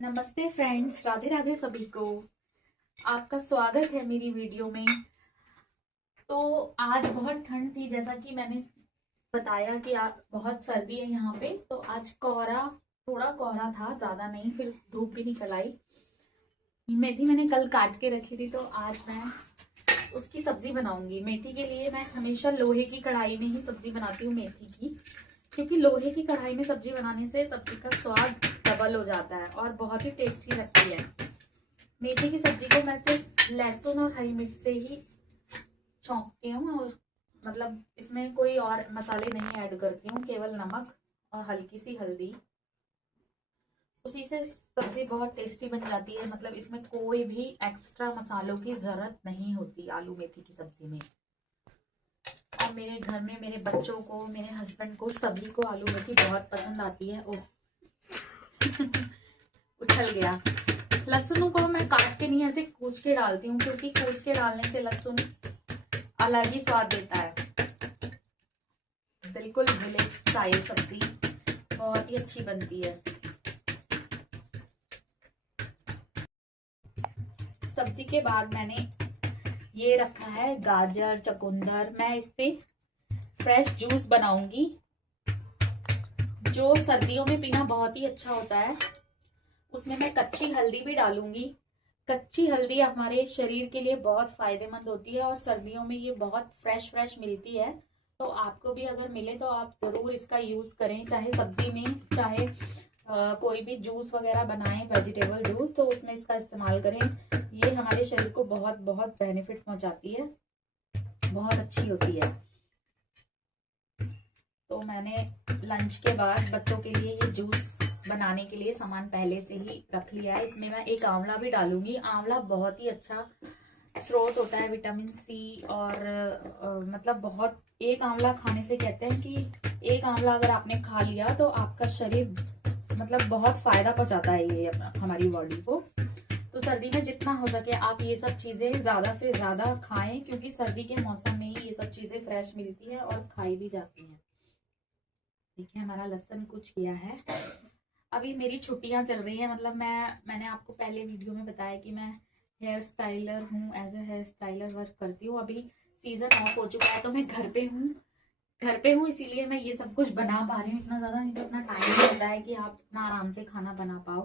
नमस्ते फ्रेंड्स, राधे राधे सभी को। आपका स्वागत है मेरी वीडियो में। तो आज बहुत ठंड थी, जैसा कि मैंने बताया कि बहुत सर्दी है यहाँ पे। तो आज कोहरा, थोड़ा कोहरा था, ज्यादा नहीं, फिर धूप भी निकल आई। मेथी मैंने कल काट के रखी थी, तो आज मैं उसकी सब्जी बनाऊंगी। मेथी के लिए मैं हमेशा लोहे की कढ़ाई में ही सब्जी बनाती हूँ मेथी की, क्योंकि लोहे की कढ़ाई में सब्जी बनाने से सब्जी का स्वाद डबल हो जाता है और बहुत ही टेस्टी लगती है। मेथी की सब्जी को मैं सिर्फ लहसुन और हरी मिर्च से ही छौंकती हूँ, और मतलब इसमें कोई और मसाले नहीं ऐड करती हूँ, केवल नमक और हल्की सी हल्दी। उसी से सब्जी बहुत टेस्टी बन जाती है। मतलब इसमें कोई भी एक्स्ट्रा मसालों की जरूरत नहीं होती आलू मेथी की सब्जी में। और मेरे घर में मेरे बच्चों को, मेरे हस्बैंड को, सभी को आलू मेथी बहुत पसंद आती है। ओह उछल गया। लहसुन को मैं काट के नहीं, ऐसे कूच के डालती हूँ, क्योंकि कूच के डालने से लहसुन अलग ही स्वाद देता है। बिल्कुल विलेज स्टाइल सब्जी बहुत ही अच्छी बनती है। सब्जी के बाद मैंने ये रखा है गाजर, चुकंदर। मैं इस पे फ्रेश जूस बनाऊंगी, जो सर्दियों में पीना बहुत ही अच्छा होता है। उसमें मैं कच्ची हल्दी भी डालूंगी। कच्ची हल्दी हमारे शरीर के लिए बहुत फायदेमंद होती है, और सर्दियों में ये बहुत फ्रेश फ्रेश मिलती है। तो आपको भी अगर मिले तो आप जरूर इसका यूज करें, चाहे सब्जी में, चाहे कोई भी जूस वगैरह बनाएं, वेजिटेबल जूस, तो उसमें इसका इस्तेमाल करें। ये हमारे शरीर को बहुत बहुत बेनिफिट पहुंचाती है, बहुत अच्छी होती है। तो मैंने लंच के बाद बच्चों के लिए ये जूस बनाने के लिए सामान पहले से ही रख लिया है। इसमें मैं एक आंवला भी डालूंगी। आंवला बहुत ही अच्छा स्रोत होता है विटामिन सी, और मतलब बहुत, एक आंवला खाने से कहते हैं कि एक आंवला अगर आपने खा लिया तो आपका शरीर मतलब बहुत फायदा पहुंचाता है ये हमारी बॉडी को। तो सर्दी में जितना हो सके आप ये सब चीजें ज्यादा से ज्यादा खाएं, क्योंकि सर्दी के मौसम में ही ये सब चीजें फ्रेश मिलती है और खाई भी जाती हैं। देखिए हमारा लहसुन कुछ किया है। अभी मेरी छुट्टियां चल रही है। मतलब मैंने आपको पहले वीडियो में बताया कि मैं हेयर स्टाइलर हूँ, as a hair styler work करती हूँ। अभी सीजन ऑफ हो चुका है, तो मैं घर पे हूँ, इसीलिए मैं ये सब कुछ बना पा रही हूँ। इतना ज्यादा नहीं तो इतना टाइम नहीं होता है कि आप इतना आराम से खाना बना पाओ।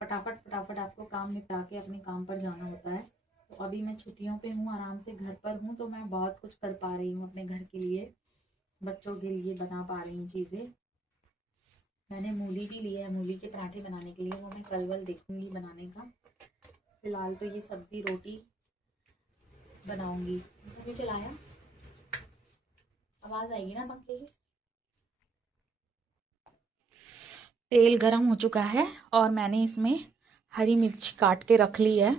फटाफट फटाफट आपको काम निपटा के अपने काम पर जाना होता है। तो अभी मैं छुट्टियों पे हूँ, आराम से घर पर हूँ, तो मैं बहुत कुछ कर पा रही हूँ अपने घर के लिए, बच्चों के लिए बना पा रही हूँ चीजें। मैंने मूली भी ली है मूली के पराठे बनाने के लिए, वो मैं कल देखूंगी बनाने का। फिलहाल तो ये सब्जी रोटी बनाऊंगी। क्यों चलाया, आवाज आएगी ना पंखे की। तेल गरम हो चुका है और मैंने इसमें हरी मिर्च काट के रख ली है।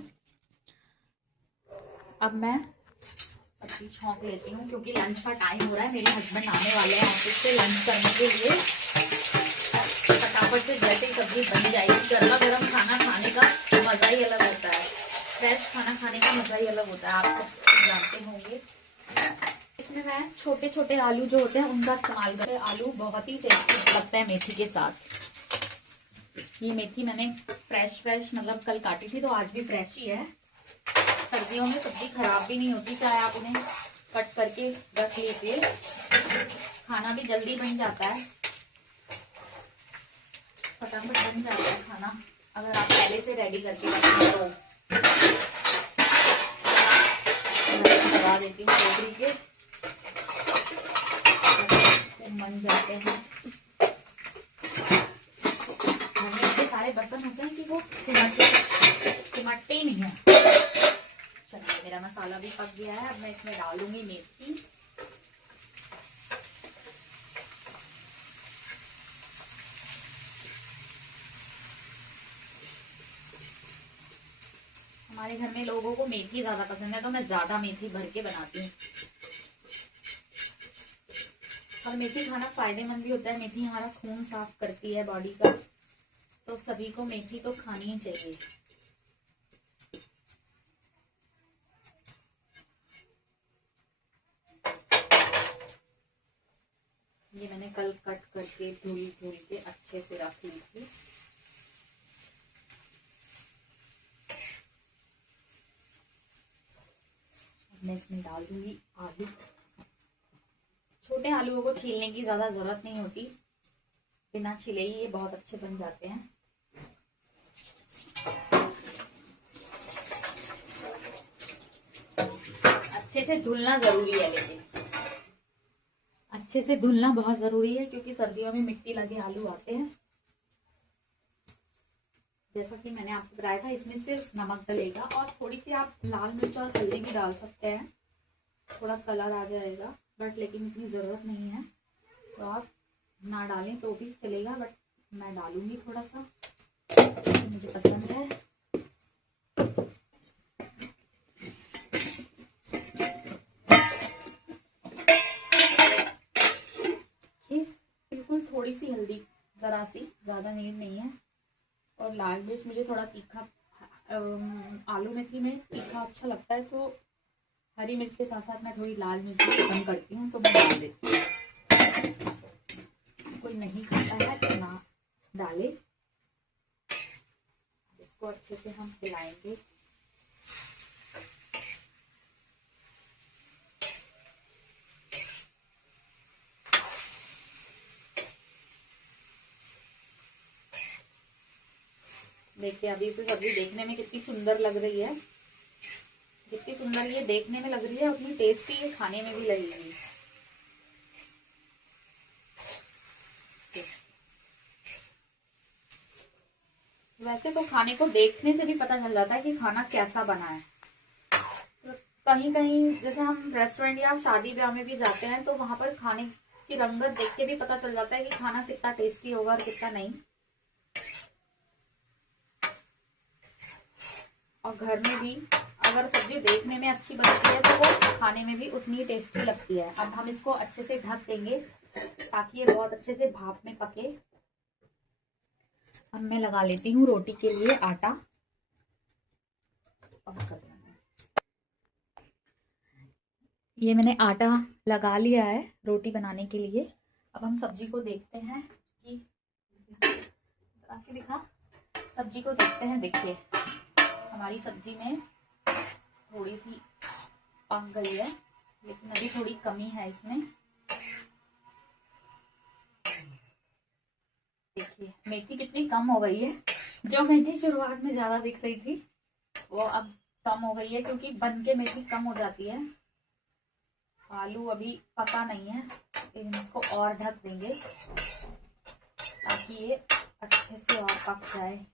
अब मैं सब्जी छौंक लेती हूँ, क्योंकि लंच का टाइम हो रहा है। मेरे हस्बैंड आने वाले हैं ऑफिस से लंच करने के लिए। फटाफट से जैसे सब्जी बन जाएगी, गर्मा गर्म खाना खाने का मजा ही अलग होता है। फ्रेश खाना खाने का मजा ही अलग होता है, आप सब जानते होंगे। इसमें मैं छोटे छोटे आलू जो होते हैं उनका इस्तेमाल करते हैं। आलू बहुत ही टेस्टी लगता है मेथी के साथ। ये मेथी मैंने फ्रेश मतलब कल काटी थी, तो आज भी फ्रेश ही है। सर्दियों में सब्जी खराब भी नहीं होती, चाहे आप उन्हें कट करके रख लीजिए, खाना भी जल्दी बन जाता है, फटाफट बन जाता है खाना अगर आप पहले से रेडी करके रखें। तो लगा देती हूँ टोकरी के, बन जाते हैं। इतने सारे बर्तन होते हैं कि वो सिमटते ही नहीं है। चलिए मेरा मसाला भी पक गया है। अब मैं इसमें डालूंगी मेथी। हमारे घर में लोगों को मेथी ज्यादा पसंद है, तो मैं ज्यादा मेथी भर के बनाती हूँ। और मेथी खाना फायदेमंद भी होता है। मेथी हमारा खून साफ करती है बॉडी का, तो सभी को मेथी तो खानी ही चाहिए। ये मैंने कल कट करके धुल के अच्छे से रख ली थी। मैं इसमें डाल दूंगी आलू। छोटे आलूओं को छीलने की ज्यादा जरूरत नहीं होती, बिना छिले ही ये बहुत अच्छे बन जाते हैं। अच्छे से धुलना जरूरी है, लेकिन अच्छे से धुलना बहुत जरूरी है क्योंकि सर्दियों में मिट्टी लगे आलू आते हैं। जैसा कि मैंने आपको बताया था, इसमें सिर्फ नमक डलेगा और थोड़ी सी आप लाल मिर्च और हल्दी भी डाल सकते हैं, थोड़ा कलर आ जाएगा, बट लेकिन इतनी ज़रूरत नहीं है, तो आप ना डालें तो भी चलेगा, बट मैं डालूंगी थोड़ा सा, मुझे पसंद है। बिल्कुल थोड़ी सी हल्दी, ज़रा सी, ज़्यादा नहीं है। और लाल मिर्च मुझे थोड़ा तीखा, आलू में थी मैं तीखा अच्छा लगता है, तो हरी मिर्च के साथ साथ मैं थोड़ी लाल मिर्च भी पसंद करती हूँ, तो मैं डाल देती हूँ। कोई नहीं खाता है तो ना डाले। इसको अच्छे से हम हिलाएंगे। देखिए अभी से सब्जी देखने में कितनी सुंदर लग रही है, जितनी सुंदर ये देखने में लग रही है उतनी टेस्टी ये खाने में भी लगेगी। वैसे तो खाने को देखने से भी पता चल जाता है कि खाना कैसा बना है। तो कहीं कहीं जैसे हम रेस्टोरेंट या शादी ब्याह में भी जाते हैं तो वहां पर खाने की रंगत देख के भी पता चल जाता है कि खाना कितना टेस्टी होगा और कितना नहीं। और घर में भी अगर सब्जी देखने में अच्छी बनती है तो वो खाने में भी उतनी टेस्टी लगती है। अब हम इसको अच्छे से ढक देंगे ताकि ये बहुत अच्छे से भाप में पके। अब मैं लगा लेती हूँ रोटी के लिए आटा। ये मैंने आटा लगा लिया है रोटी बनाने के लिए। अब हम सब्जी को देखते हैं कि दिखा सब्जी को देखते हैं। देखिए हमारी सब्जी में थोड़ी सी पक गई है, लेकिन अभी थोड़ी कमी है इसमें। देखिए मेथी कितनी कम हो गई है। जो मेथी शुरुआत में ज्यादा दिख रही थी वो अब कम हो गई है, क्योंकि बन के मेथी कम हो जाती है। आलू अभी पका नहीं है, लेकिन इसको और ढक देंगे ताकि ये अच्छे से और पक जाए।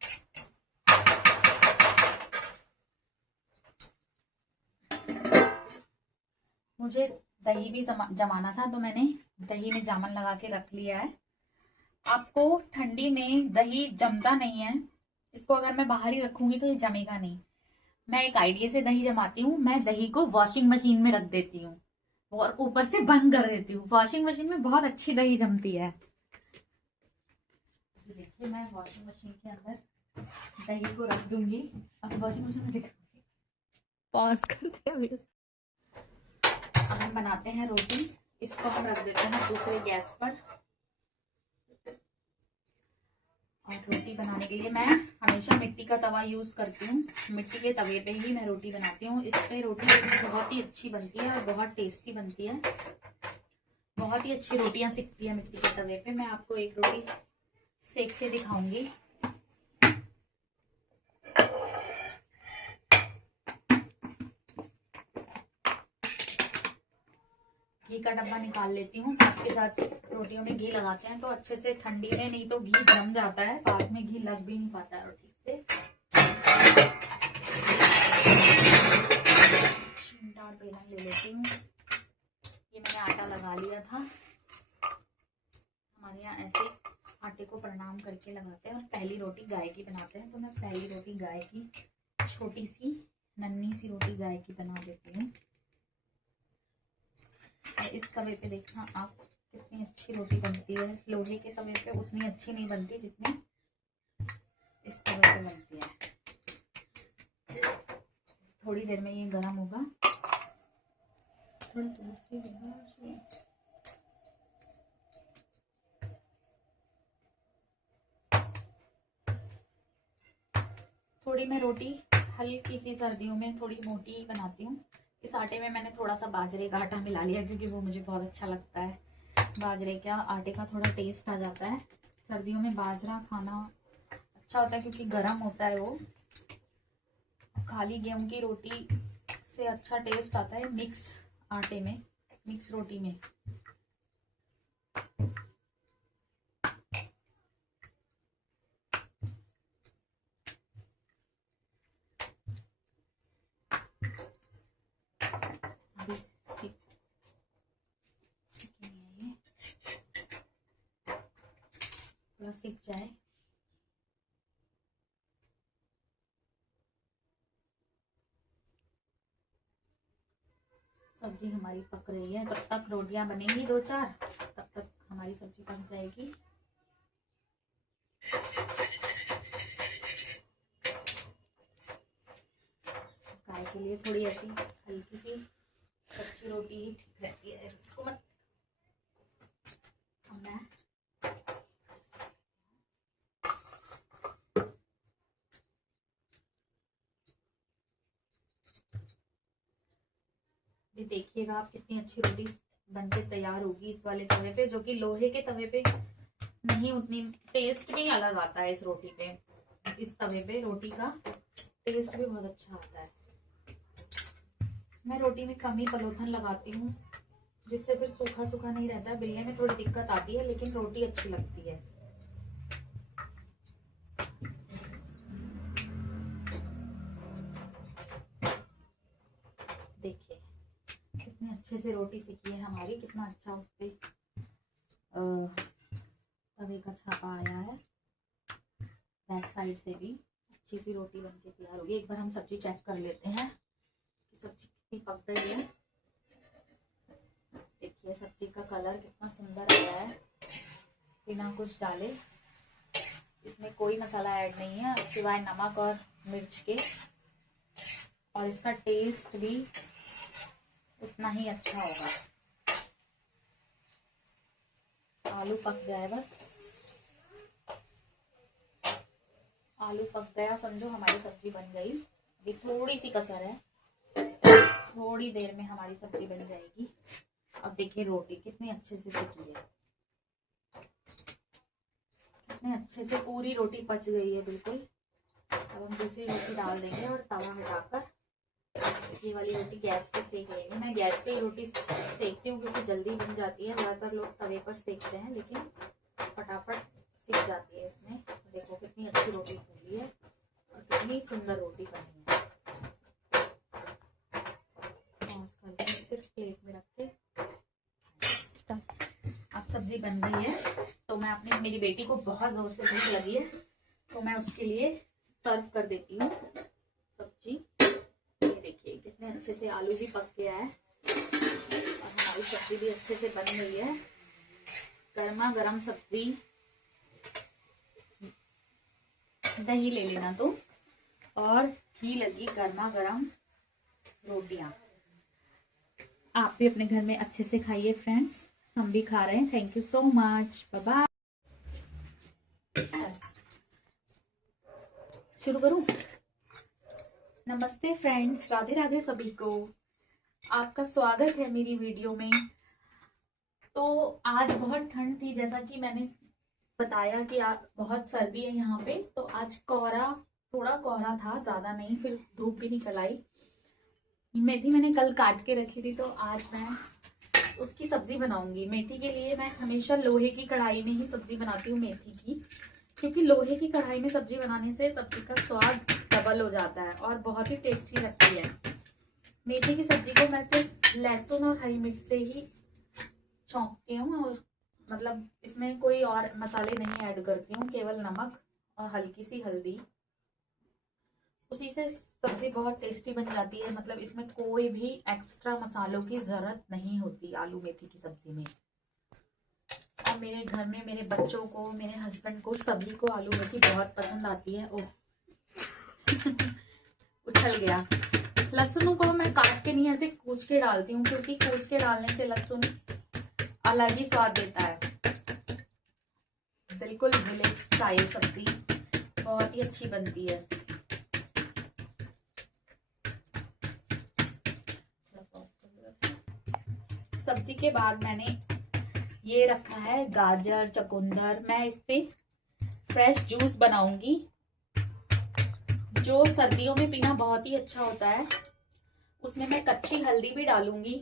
मुझे दही भी जमाना था, तो मैंने दही में जामन लगा के रख लिया है। आपको ठंडी में दही जमता नहीं है, इसको अगर मैं बाहर ही रखूंगी तो ये जमेगा नहीं। मैं एक आइडिया से दही जमाती हूँ। मैं दही को वॉशिंग मशीन में रख देती हूँ और ऊपर से बंद कर देती हूँ। वॉशिंग मशीन में बहुत अच्छी दही जमती है। देखिए मैं वॉशिंग मशीन के अंदर दही को रख दूंगी। अब वॉशिंग मशीन में दिखाऊंगी। पॉज करते हैं। अब हम बनाते हैं रोटी। इसको हम रख देते हैं दूसरे गैस पर। और रोटी बनाने के लिए मैं हमेशा मिट्टी का तवा यूज करती हूँ। मिट्टी के तवे पे ही मैं रोटी बनाती हूँ। इस पे रोटी बहुत ही अच्छी बनती है और बहुत टेस्टी बनती है। बहुत ही अच्छी रोटियां सिकती है मिट्टी के तवे पे। मैं आपको एक रोटी सेक के दिखाऊंगी। घी का डब्बा निकाल लेती हूँ। साथ के साथ रोटियों में घी लगाते हैं तो अच्छे से ठंडी में, नहीं तो घी जम जाता है, बाद में घी लग भी नहीं पाता है ठीक से। छींटा और बेलन ले लेती हूँ। ये मैंने आटा लगा लिया था। हमारे यहाँ ऐसे आटे को प्रणाम करके लगाते हैं और पहली रोटी गाय की बनाते हैं। तो मैं पहली रोटी गाय की, छोटी सी नन्ही सी रोटी गाय की बना देती हूँ। और इस तवे पे देखना आप कितनी अच्छी रोटी बनती है। लोहे के तवे पे उतनी अच्छी नहीं बनती जितनी इस तवे पे बनती है। थोड़ी देर में ये गर्म होगा। थोड़ी मैं रोटी हल्की सी सर्दियों में थोड़ी मोटी बनाती हूँ। इस आटे में मैंने थोड़ा सा बाजरे का आटा मिला लिया क्योंकि वो मुझे बहुत अच्छा लगता है। बाजरे का आटे का थोड़ा टेस्ट आ जाता है। सर्दियों में बाजरा खाना अच्छा होता है क्योंकि गर्म होता है वो। खाली गेहूं की रोटी से अच्छा टेस्ट आता है मिक्स आटे में, मिक्स रोटी में। अभी थोड़ा सीख जाए। सब्जी हमारी पक रही है, तब तक रोटियां बनेंगी 2-4, तब तक हमारी सब्जी पक जाएगी। गाय के लिए थोड़ी ऐसी हल्की सी कच्ची रोटी ही ठीक रहती है, इसको मत। मैं ये देखिएगा आप कितनी अच्छी रोटी बनके तैयार होगी इस वाले तवे पे, जो कि लोहे के तवे पे नहीं उतनी टेस्ट भी अलग आता है। इस रोटी पे, इस तवे पे रोटी का टेस्ट भी बहुत अच्छा आता है। मैं रोटी में कम ही पलोथन लगाती हूँ, जिससे फिर सूखा सूखा नहीं रहता है। बेलने में थोड़ी दिक्कत आती है लेकिन रोटी अच्छी लगती है। देखिए कितने अच्छे से रोटी सिकी है हमारी, कितना अच्छा उस पे तवे का छापा आया है। बैक साइड से भी अच्छी सी रोटी बनके तैयार होगी। एक बार हम सब्जी चेक कर लेते हैं कि सब्जी कितनी पक गई है। देखिए सब्जी का कलर कितना सुंदर आया है बिना कुछ डाले। इसमें कोई मसाला ऐड नहीं है सिवाय नमक और मिर्च के, और इसका टेस्ट भी उतना ही अच्छा होगा। आलू पक जाए बस, आलू पक गया समझो हमारी सब्जी बन गई। अभी थोड़ी सी कसर है, थोड़ी देर में हमारी सब्जी बन जाएगी। अब देखिए रोटी कितनी अच्छे से सिकी है, कितने अच्छे से पूरी रोटी पच गई है बिल्कुल। अब हम दूसरी रोटी डाल देंगे और तवा हटाकर ये वाली रोटी गैस पे सेक लेंगे। मैं गैस पे रोटी सेकती हूँ क्योंकि जल्दी बन जाती है। ज्यादातर लोग तवे पर सेकते हैं लेकिन फटाफट सीख जाती है इसमें। देखो कितनी अच्छी रोटी फूली है और कितनी सुंदर रोटी बनी है। फिर प्लेट में रख के अब सब्जी बन गई है तो मैं मेरी बेटी को बहुत जोर से भूख लगी है तो मैं उसके लिए सर्व कर देती हूँ सब्जी। ये देखिए कितने अच्छे से आलू भी पक गया है और हमारी सब्जी भी अच्छे से बन गई है। गर्मा गर्म सब्जी, दही ले लेना तो, और घी लगी गर्मा गर्म रोटियां। आप भी अपने घर में अच्छे से खाइए फ्रेंड्स, हम भी खा रहे हैं। Thank you so much, bye bye. शुरू करूं? नमस्ते फ्रेंड्स, राधे राधे सभी को। आपका स्वागत है मेरी वीडियो में। तो आज बहुत ठंड थी, जैसा कि मैंने बताया कि बहुत सर्दी है यहाँ पे। तो आज कोहरा, थोड़ा कोहरा था, ज्यादा नहीं, फिर धूप भी निकल आई। मेथी मैंने कल काट के रखी थी तो आज मैं उसकी सब्जी बनाऊंगी। मेथी के लिए मैं हमेशा लोहे की कढ़ाई में ही सब्जी बनाती हूँ मेथी की, क्योंकि लोहे की कढ़ाई में सब्जी बनाने से सब्जी का स्वाद डबल हो जाता है और बहुत ही टेस्टी लगती है। मेथी की सब्जी को मैं सिर्फ लहसुन और हरी मिर्च से ही छौंकती हूँ, और मतलब इसमें कोई और मसाले नहीं ऐड करती हूँ, केवल नमक और हल्की सी हल्दी। उसी से सब्जी बहुत टेस्टी बन जाती है। मतलब इसमें कोई भी एक्स्ट्रा मसालों की जरूरत नहीं होती आलू मेथी की सब्जी में। और मेरे घर में मेरे बच्चों को, मेरे हस्बैंड को, सभी को आलू मेथी बहुत पसंद आती है। ओह उछल गया। लहसुन को मैं काट के नहीं, ऐसे कूच के डालती हूँ, क्योंकि कूच के डालने से लहसुन अलग ही स्वाद देता है। बिल्कुल विलेज स्टाइल सब्जी बहुत ही अच्छी बनती है। सब्जी के बाद मैंने ये रखा है गाजर, चुकंदर। मैं इससे फ्रेश जूस बनाऊंगी जो सर्दियों में पीना बहुत ही अच्छा होता है। उसमें मैं कच्ची हल्दी भी डालूंगी।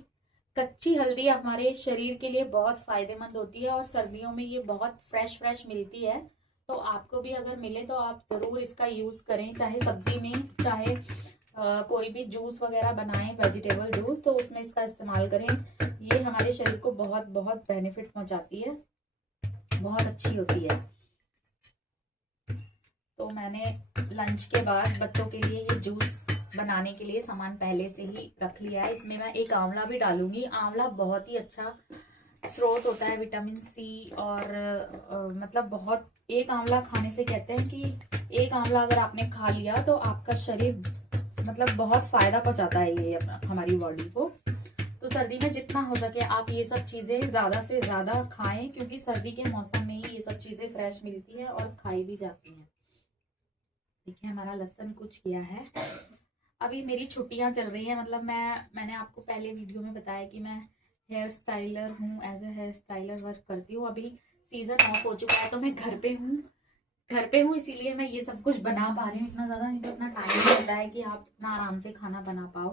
कच्ची हल्दी हमारे शरीर के लिए बहुत फायदेमंद होती है और सर्दियों में ये बहुत फ्रेश मिलती है। तो आपको भी अगर मिले तो आप जरूर इसका यूज करें, चाहे सब्जी में, चाहे कोई भी जूस वगैरह बनाएं, वेजिटेबल जूस, तो उसमें इसका इस्तेमाल करें। ये हमारे शरीर को बहुत बहुत बेनिफिट पहुंचाती है, बहुत अच्छी होती है। तो मैंने लंच के बाद बच्चों के लिए ये जूस बनाने के लिए सामान पहले से ही रख लिया है। इसमें मैं एक आंवला भी डालूंगी। आंवला बहुत ही अच्छा स्रोत होता है विटामिन सी और मतलब बहुत, एक आंवला खाने से कहते हैं कि एक आंवला अगर आपने खा लिया तो आपका शरीर मतलब बहुत फायदा पहुंचाता है ये हमारी बॉडी को। तो सर्दी में जितना हो सके आप ये सब चीजें ज्यादा से ज्यादा खाएं, क्योंकि सर्दी के मौसम में ही ये सब चीजें फ्रेश मिलती है और खाई भी जाती हैं। देखिए हमारा लहसुन कुछ किया है। अभी मेरी छुट्टियां चल रही हैं, मतलब मैंने आपको पहले वीडियो में बताया कि मैं हेयर स्टाइलर हूँ, as a hair styler work करती हूँ। अभी सीजन ऑफ हो चुका है तो मैं घर पे हूँ, इसीलिए मैं ये सब कुछ बना पा रही हूँ इतना ज़्यादा। नहीं तो इतना टाइम नहीं होता है कि आप इतना आराम से खाना बना पाओ।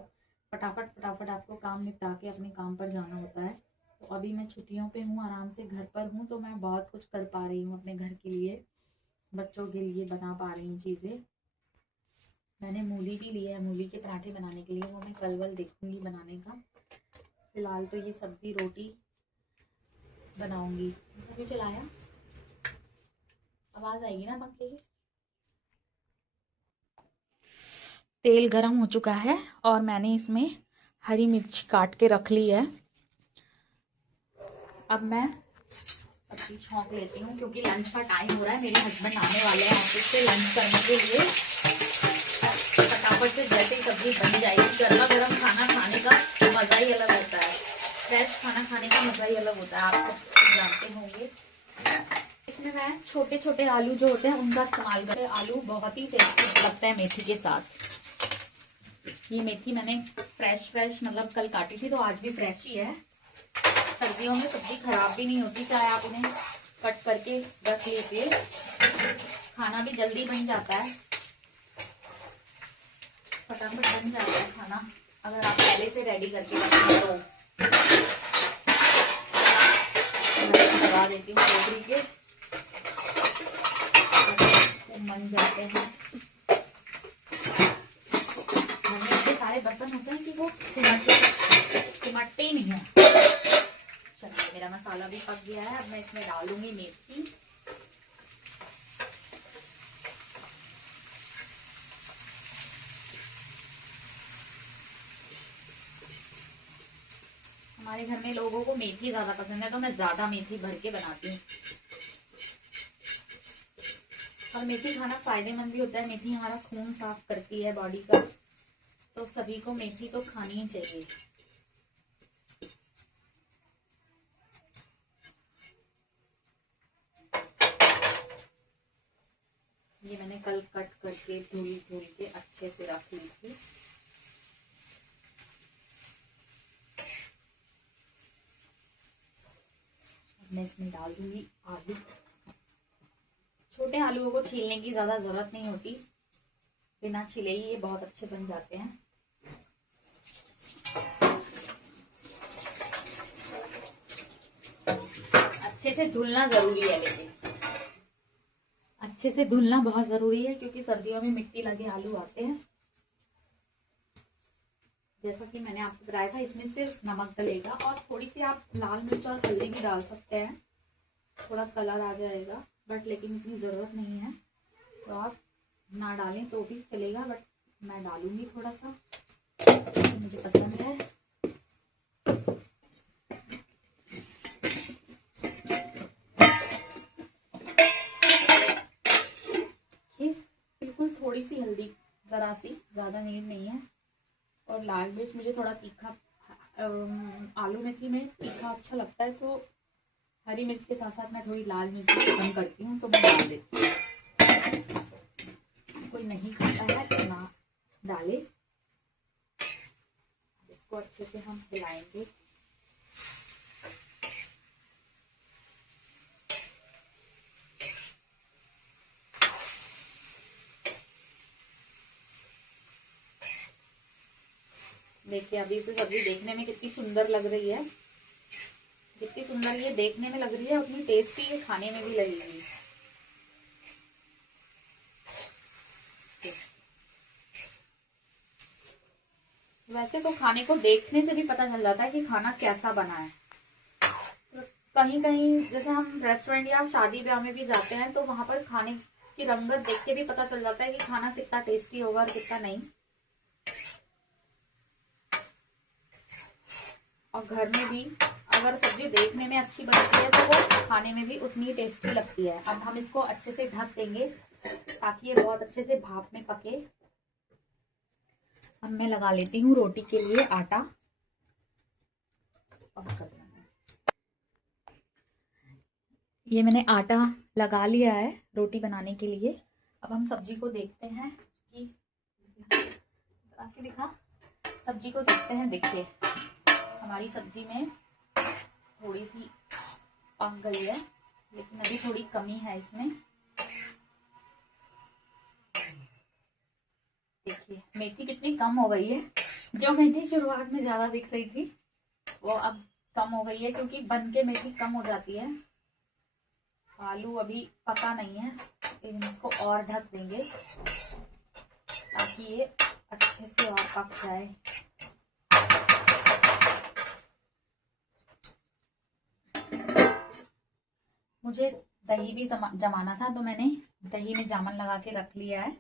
फटाफट आपको काम निपटा के अपने काम पर जाना होता है। तो अभी मैं छुट्टियों पे हूँ, आराम से घर पर हूँ, तो मैं बहुत कुछ कर पा रही हूँ अपने घर के लिए, बच्चों के लिए बना पा रही हूँ चीज़ें। मैंने मूली भी ली है मूली के पराठे बनाने के लिए, वो मैं कल देखूंगी बनाने का। फिलहाल तो ये सब्जी रोटी बनाऊंगी। क्यों चलाया, आवाज आएगी ना पंखे की। तेल गरम हो चुका है और मैंने इसमें हरी मिर्च काट के रख ली है। अब मैं सब्जी छौंक लेती हूँ क्योंकि लंच का टाइम हो रहा है। मेरे हस्बैंड आने वाले हैं ऑफिस से लंच करने के लिए। फटाफट से जैसे ही सब्जी बन जाएगी, गर्मा गर्म खाना खाने का मजा ही अलग होता है। फ्रेश खाना खाने का मजा ही अलग होता है, आप सब जानते होंगे। इसमें मैं छोटे छोटे आलू जो होते हैं उनका इस्तेमाल करते हैं। आलू बहुत ही टेस्टी लगता है मेथी के साथ। ये मेथी मैंने फ्रेश मतलब कल काटी थी, तो आज भी फ्रेश ही है। सर्दियों में सब्जी खराब भी नहीं होती, चाहे आप उन्हें कट करके रख लीजिए, खाना भी जल्दी बन जाता है, फटाफट बन जाता है खाना अगर आप पहले से रेडी करके रखें तो। लगा देती हूँ टोकरी के, बन जाते हैं। घर में इतने सारे बर्तन होते हैं कि वो सिमटते ही नहीं है। चलिए मेरा मसाला भी पक गया है। अब मैं इसमें डाल दूंगी मेथी। हमारे घर में लोगों को मेथी ज्यादा पसंद है, तो मैं ज्यादा मेथी भर के बनाती हूँ। और मेथी खाना फायदेमंद भी होता है। मेथी हमारा खून साफ करती है बॉडी का, तो सभी को मेथी तो खानी ही चाहिए। ये मैंने कल कट करके धुल के अच्छे से रख ली थी। मैं इसमें डाल दूंगी आलू। छोटे आलूओं को छीलने की ज्यादा जरूरत नहीं होती, बिना छिले ही ये बहुत अच्छे बन जाते हैं। अच्छे से धुलना जरूरी है, लेकिन अच्छे से धुलना बहुत जरूरी है क्योंकि सर्दियों में मिट्टी लगे आलू आते हैं। जैसा कि मैंने आपको बताया था, इसमें सिर्फ नमक डलेगा और थोड़ी सी आप लाल मिर्च और हल्दी भी डाल सकते हैं, थोड़ा कलर आ जाएगा, बट लेकिन इतनी ज़रूरत नहीं है, तो आप ना डालें तो भी चलेगा, बट मैं डालूंगी थोड़ा सा, मुझे पसंद है। बिल्कुल थोड़ी सी हल्दी, ज़रा सी, ज़्यादा नहीं है। और लाल मिर्च मुझे थोड़ा तीखा, आलू मेथी में तीखा अच्छा लगता है, तो हरी मिर्च के साथ साथ मैं थोड़ी लाल मिर्च कम करती हूँ, तो मैं डाल देती हूँ। कोई नहीं खाता है तो ना डाले। इसको अच्छे से हम हिलाएंगे। देखिए अभी से सब्जी देखने में कितनी सुंदर लग रही है, जितनी सुंदर ये देखने में लग रही है उतनी टेस्टी ये खाने में भी लगेगी। वैसे तो खाने को देखने से भी पता चल जाता है कि खाना कैसा बना है। तो कहीं कहीं जैसे हम रेस्टोरेंट या शादी ब्याह में भी जाते हैं तो वहां पर खाने की रंगत देख के भी पता चल जाता है कि खाना कितना टेस्टी होगा और कितना नहीं। और घर में भी अगर सब्जी देखने में अच्छी बनती है तो वो खाने में भी उतनी टेस्टी लगती है। अब हम इसको अच्छे से ढक देंगे ताकि ये बहुत अच्छे से भाप में पके। अब मैं लगा लेती हूँ रोटी के लिए आटा। ये मैंने आटा लगा लिया है रोटी बनाने के लिए। अब हम सब्जी को देखते हैं कि दिखा सब्जी को देखते हैं। देखिए हमारी सब्जी में थोड़ी सी पक गई है, लेकिन अभी थोड़ी कमी है इसमें। देखिए मेथी कितनी कम हो गई है। जो मेथी शुरुआत में ज्यादा दिख रही थी वो अब कम हो गई है, क्योंकि बन के मेथी कम हो जाती है। आलू अभी पका नहीं है, लेकिन इसको और ढक देंगे ताकि ये अच्छे से और पक जाए। मुझे दही भी जमाना था तो मैंने दही में जामन लगा के रख लिया है।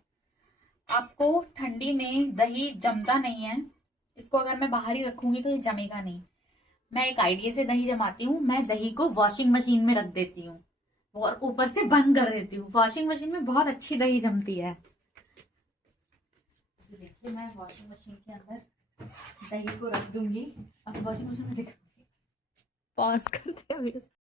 आपको ठंडी में दही जमता नहीं है, इसको अगर मैं बाहर ही रखूंगी तो ये जमेगा नहीं। मैं एक आइडिया से दही जमाती हूँ। मैं दही को वॉशिंग मशीन में रख देती हूँ और ऊपर से बंद कर देती हूँ। वॉशिंग मशीन में बहुत अच्छी दही जमती है। देखिए मैं वॉशिंग मशीन के अंदर दही को रख दूंगी। अब वॉशिंग मशीन में दिखाऊंगी। पॉज करते हैं।